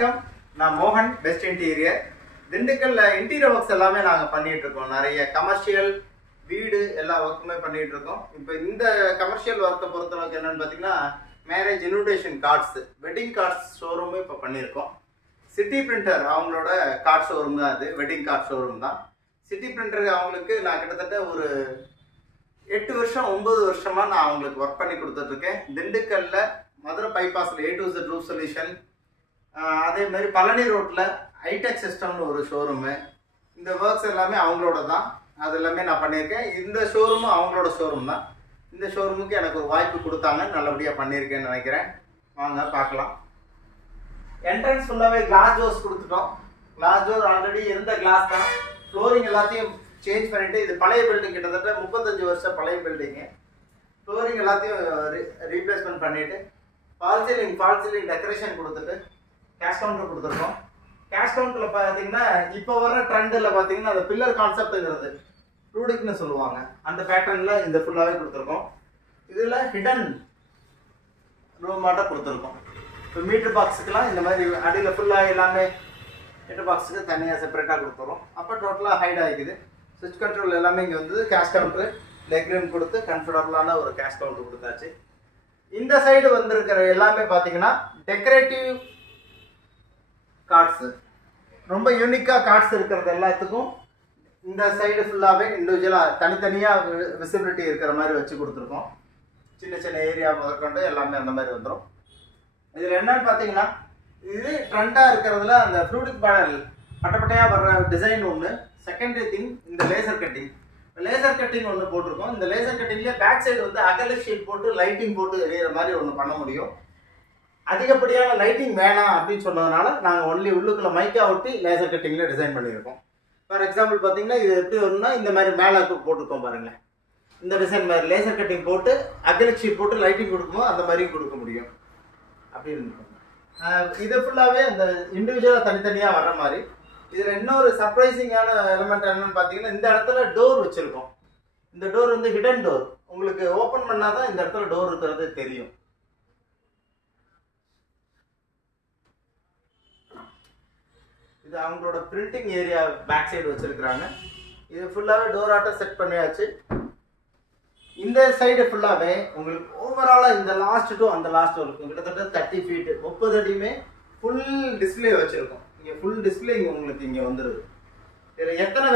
வணக்கம், நான் மோகன், பெஸ்ட் இன்டீரியர். திண்டுக்கல்ல இன்டீரியர் ஒர்க்ஸ் எல்லாமே நாங்கள் பண்ணிட்டு இருக்கோம். நிறைய கமர்ஷியல் வீடு எல்லா ஒர்க்குமே பண்ணிட்டு இருக்கோம். இப்போ இந்த கமர்ஷியல் ஒர்க்கை பொறுத்தளவுக்கு என்னன்னு பார்த்தீங்கன்னா, marriage invitation cards, wedding cards ஷோரூமே இப்போ பண்ணியிருக்கோம். சிட்டி பிரிண்டர் அவங்களோட கார்ட் ஷோரூம் தான் அது, வெட்டிங் கார்ட் ஷோரூம் தான். சிட்டி பிரிண்டர் அவங்களுக்கு நான் கிட்டத்தட்ட ஒரு 8 வருஷம் 9 வருஷமா நான் அவங்களுக்கு ஒர்க் பண்ணி கொடுத்துட்டு இருக்கேன். திண்டுக்கல்ல மதுரை பைபாஸ்ல A to Z roof solution, அதே மாதிரி பழனி ரோட்ல ஐடெக் சிஸ்டம்னு ஒரு ஷோரூமு. இந்த ஒர்க்ஸ் எல்லாமே அவங்களோட தான், அது எல்லாமே நான் பண்ணியிருக்கேன். இந்த ஷோரூமும் அவங்களோட ஷோரூம் தான். இந்த ஷோரூமுக்கு எனக்கு ஒரு வாய்ப்பு கொடுத்தாங்க, நல்லபடியாக பண்ணியிருக்கேன்னு நினைக்கிறேன். வாங்க பார்க்கலாம். என்ட்ரன்ஸ் ஃபுல்லாகவே கிளாஸ் டோர்ஸ் கொடுத்துட்டோம். கிளாஸ் டோர் ஆல்ரெடி இருந்த கிளாஸ் தான். ஃப்ளோரிங் எல்லாத்தையும் சேஞ்ச் பண்ணிட்டு, இது பழைய பில்டிங், கிட்டத்தட்ட 35 வருஷம் பழைய பில்டிங்கு. ஃப்ளோரிங் எல்லாத்தையும் ரீப்ளேஸ்மெண்ட் பண்ணிட்டு ஃபால் சீலிங் டெக்கரேஷன் கொடுத்துட்டு கேஷ் கவுண்டர் கொடுத்துருக்கோம். கேஷ் கவுண்டரில் பார்த்தீங்கன்னா இப்போ வர ட்ரெண்டில் பார்த்தீங்கன்னா அந்த பில்லர் கான்செப்ட்டுங்கிறது ரூடிக்னு சொல்லுவாங்க, அந்த பேட்டர்னில் இந்த ஃபுல்லாகவே கொடுத்துருக்கோம். இதில் ஹிடன் ரூம் மாட்டம் கொடுத்துருக்கோம். இப்போ மீட்டர் பாக்ஸுக்கெல்லாம் இந்த மாதிரி அடியில் ஃபுல்லாக எல்லாமே மீட்டர் பாக்ஸுக்கு தனியாக செப்பரேட்டாக கொடுத்துருவோம். அப்போ டோட்டலாக ஹைட் ஆகிக்குது. சுவிட்ச் கண்ட்ரோல் எல்லாமே இங்கே வந்து கேஷ் கவுண்டரு, லெக் ரூம் கொடுத்து கம்ஃபர்டபுளான ஒரு கேஷ் கவுண்டர் கொடுத்தாச்சு. இந்த சைடு வந்திருக்கிற எல்லாமே பார்த்தீங்கன்னா டெக்கரேட்டிவ் கார்ட்ஸு, ரொம்ப யூனிக்காக கார்ட்ஸ் இருக்கிறது எல்லாத்துக்கும் இந்த சைடு ஃபுல்லாகவே இண்டிவிஜுவலாக தனித்தனியாக விசிபிலிட்டி இருக்கிற மாதிரி வச்சு கொடுத்துருக்கோம். சின்ன சின்ன ஏரியா முதற்கொண்டு எல்லாமே அந்த மாதிரி வந்துடும். இதில் என்னன்னு பார்த்தீங்கன்னா, இது ட்ரெண்டாக இருக்கிறதுல அந்த ஃப்ளூடிக் பேனல் பட்டப்பட்டையாக வர்ற டிசைன் ஒன்று. செகண்டரி திங் இந்த லேசர் கட்டிங் ஒன்று போட்டிருக்கோம். இந்த லேசர் கட்டிங்லேயே பேக் சைடு வந்து அகல ஷீட் போட்டு லைட்டிங் போட்டு எறிகிற மாதிரி ஒன்று பண்ண முடியும். அதிகப்படியான லைட்டிங் வேணாம் அப்படின்னு சொன்னதுனால நாங்கள் ஒன்லி உள்ளுக்குள்ள மைக்கா ஒட்டி லேசர் கட்டிங்கில் டிசைன் பண்ணியிருக்கோம். ஃபார் எக்ஸாம்பிள் பார்த்தீங்கன்னா, இது எப்படி வரும்னா, இந்த மாதிரி மேலே போட்டிருக்கோம் பாருங்கள், இந்த டிசைன் மாதிரி லேசர் கட்டிங் போட்டு அகலிக் ஷீட் போட்டு லைட்டிங் கொடுக்கும்போது அந்த மாதிரியும் கொடுக்க முடியும் அப்படின்னு இருக்கும். இது ஃபுல்லாகவே இந்த இண்டிவிஜுவலாக தனித்தனியாக வர்ற மாதிரி. இதில் இன்னொரு சர்ப்ரைசிங்கான எலிமெண்ட் என்னன்னு பார்த்தீங்கன்னா, இந்த இடத்துல டோர் வச்சுருக்கோம். இந்த டோர் வந்து ஹிடன் டோர். உங்களுக்கு ஓப்பன் பண்ணால் தான் இந்த இடத்துல டோர் இருக்கிறது தெரியும். இது அவங்களோட பிரிண்டிங் ஏரியா பேக் சைடு வச்சுருக்குறாங்க. இது ஃபுல்லாகவே டோர் ஆட்டம் செட் பண்ணியாச்சு. இந்த சைடு ஃபுல்லாகவே உங்களுக்கு ஓவராலாக இந்த லாஸ்ட் டு அந்த லாஸ்ட் இருக்கும் கிட்டத்தட்ட 30 ஃபீட்டு 30 அடியுமே ஃபுல் டிஸ்பிளே வச்சுருக்கோம். இங்கே ஃபுல் டிஸ்பிளே உங்களுக்கு இங்கே வந்துடுது. இதில் எத்தனை